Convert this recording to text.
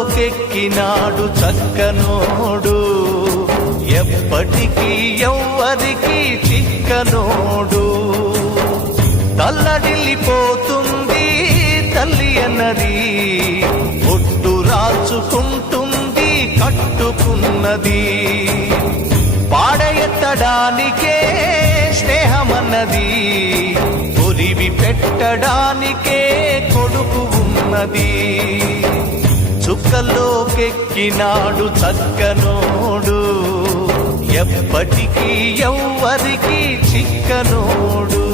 చుక్కల్లోకెక్కినాడు చక్కనోడు, ఎప్పటికీ ఎవ్వరికి చిక్కనోడు. తల్లడిల్లిపోతుంది తల్లి అన్నది, ఒట్టు రాచుకుంటుంది కట్టుకున్నది. పాడెత్తడానికే స్నేహమన్నది, కొరివి పెట్టడానికే కొడుకు ఉన్నది. చుక్కల్లోకెక్కినాడు చక్కనోడు, ఎప్పటికీ ఎవ్వరికి చిక్కనోడు.